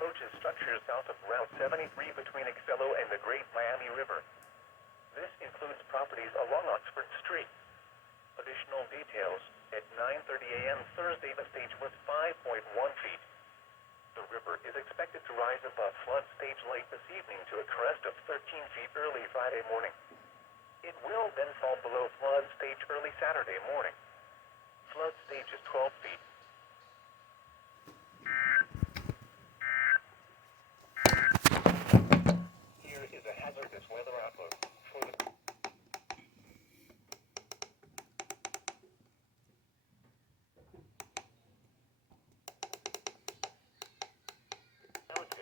approaches structures south of Route 73 between Excello and the Great Miami River. This includes properties along Oxford Street. Additional details: at 9:30 a.m. Thursday, the stage was 5.1 feet. The river is expected to rise above flood stage late this evening to a crest of 13 feet early Friday morning. It will then fall below flood stage early Saturday morning. Flood stage is 12 feet. Here is a hazardous weather outlook for the... Now it's